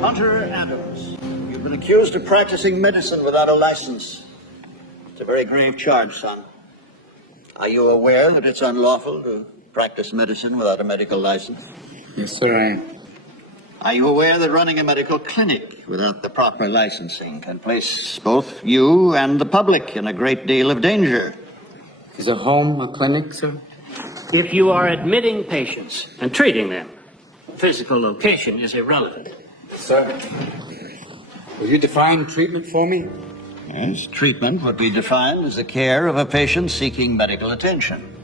Hunter Adams, you've been accused of practicing medicine without a license. It's a very grave charge, son. Are you aware that it's unlawful to practice medicine without a medical license? Yes, sir, I am. Are you aware that running a medical clinic without the proper licensing can place both you and the public in a great deal of danger? Is a home a clinic, sir? If you are admitting patients and treating them, physical location is irrelevant. Sir, will you define treatment for me? Yes, treatment would be defined as the care of a patient seeking medical attention.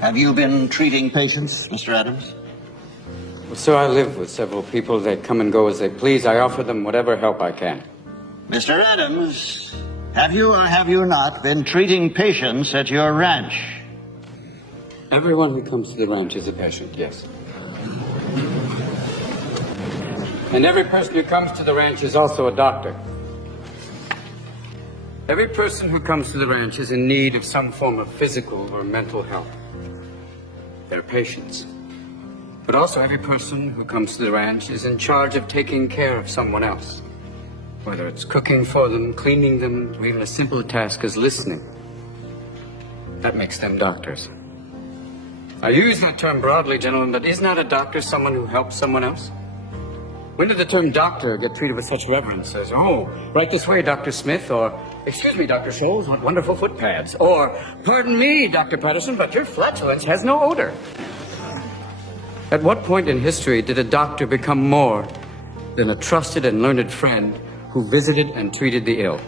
Have you been treating patients, Mr. Adams? Well, sir, I live with several people. They come and go as they please. I offer them whatever help I can. Mr. Adams, have you or have you not been treating patients at your ranch? Everyone who comes to the ranch is a patient, yes. And every person who comes to the ranch is also a doctor. Every person who comes to the ranch is in need of some form of physical or mental help. They're patients. But also every person who comes to the ranch is in charge of taking care of someone else. Whether it's cooking for them, cleaning them, or even a simple task as listening. That makes them doctors. I use that term broadly, gentlemen, but is not a doctor someone who helps someone else? When did the term doctor get treated with such reverence as, oh, right this way, Dr. Smith, or, excuse me, Dr. Scholes, what wonderful foot pads, or, pardon me, Dr. Patterson, but your flatulence has no odor. At what point in history did a doctor become more than a trusted and learned friend who visited and treated the ill?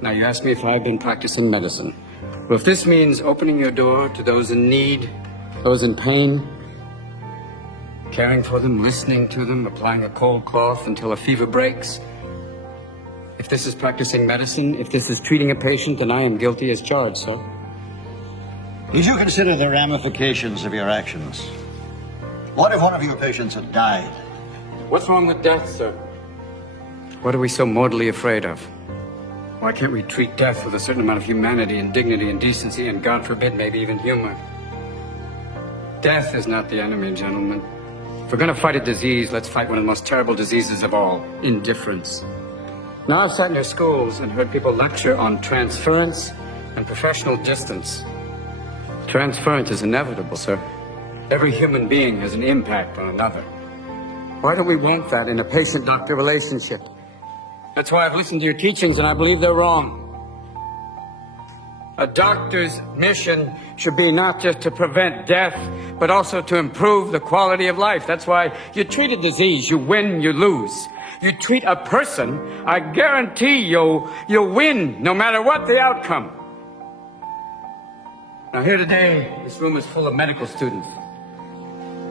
Now, you ask me if I've been practicing medicine. Well, if this means opening your door to those in need, those in pain, caring for them, listening to them, applying a cold cloth until a fever breaks. If this is practicing medicine, if this is treating a patient, then I am guilty as charged, sir. Did you consider the ramifications of your actions? What if one of your patients had died? What's wrong with death, sir? What are we so mortally afraid of? Why can't we treat death with a certain amount of humanity and dignity and decency and, God forbid, maybe even humor? Death is not the enemy, gentlemen. If we're going to fight a disease, let's fight one of the most terrible diseases of all, indifference. Now, I've sat in your schools and heard people lecture on transference and professional distance. Transference is inevitable, sir. Every human being has an impact on another. Why don't we want that in a patient-doctor relationship? That's why I've listened to your teachings and I believe they're wrong. A doctor's mission should be not just to prevent death, but also to improve the quality of life. That's why you treat a disease, you win, you lose. You treat a person, I guarantee you'll win, no matter what the outcome. Now here today, this room is full of medical students.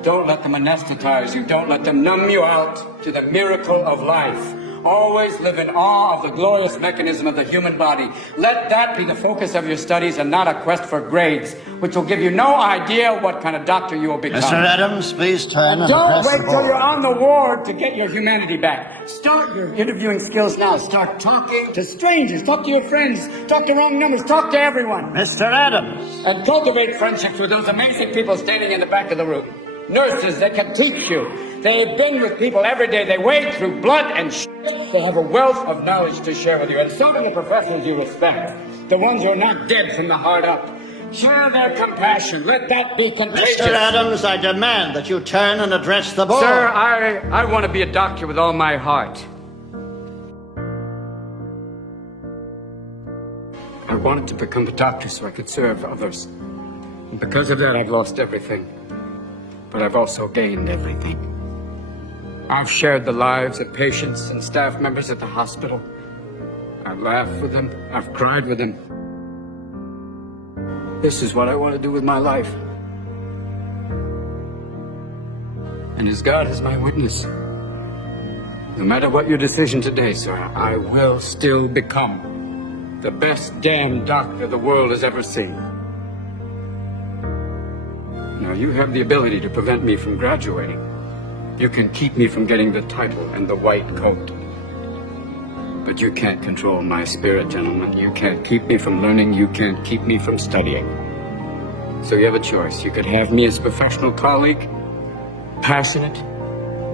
Don't let them anesthetize you. Don't let them numb you out to the miracle of life. Always live in awe of the glorious mechanism of the human body. Let that be the focus of your studies and not a quest for grades, which will give you no idea what kind of doctor you will become. Mr. Adams, please turn and don't address wait the till board. you're on the ward to get your humanity back. Start your interviewing skills now. Start talking to strangers. Talk to your friends. Talk to wrong numbers. Talk to everyone. Mr. Adams. And cultivate friendships with those amazing people standing in the back of the room. Nurses that can teach you. They've been with people every day. They wade through blood and shit. They have a wealth of knowledge to share with you. And so do the professionals you respect. The ones who are not dead from the heart up. Share their compassion. Let that be contagious. Mr. Adams, I demand that you turn and address the board. Sir, I want to be a doctor with all my heart. I wanted to become a doctor so I could serve others. And because of that, I've lost everything. But I've also gained everything. I've shared the lives of patients and staff members at the hospital. I've laughed with them. I've cried with them. This is what I want to do with my life. And as God is my witness, no matter what your decision today, sir, I will still become the best damn doctor the world has ever seen. Now, you have the ability to prevent me from graduating. You can keep me from getting the title and the white coat. But you can't control my spirit, gentlemen. You can't keep me from learning. You can't keep me from studying. So you have a choice. You could have me as a professional colleague, passionate,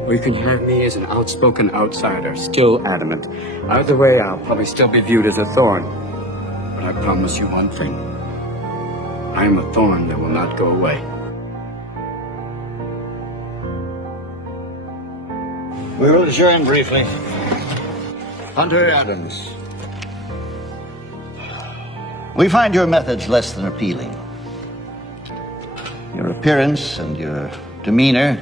or you can have me as an outspoken outsider, still adamant. Either way, I'll probably still be viewed as a thorn. But I promise you one thing. I am a thorn that will not go away. We will adjourn briefly. Hunter Adams. We find your methods less than appealing. Your appearance and your demeanor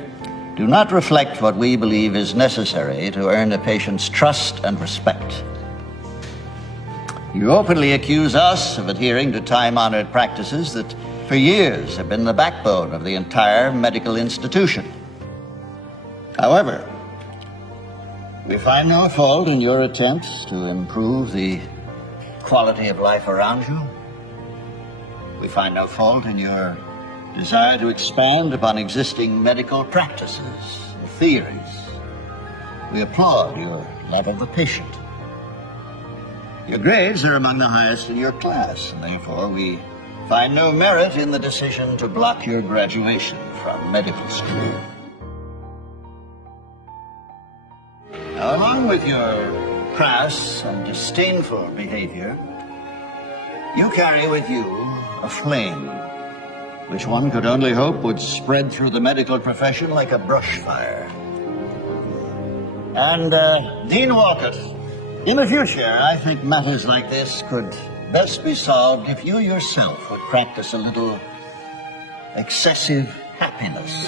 do not reflect what we believe is necessary to earn a patient's trust and respect. You openly accuse us of adhering to time-honored practices that for years have been the backbone of the entire medical institution. However, we find no fault in your attempts to improve the quality of life around you. We find no fault in your desire to expand upon existing medical practices and theories. We applaud your love of the patient. Your grades are among the highest in your class, and therefore we find no merit in the decision to block your graduation from medical school. Now, along with your crass and disdainful behavior, you carry with you a flame, which one could only hope would spread through the medical profession like a brush fire. And, Dean Walcott, in the future, I think matters like this could best be solved if you yourself would practice a little excessive happiness.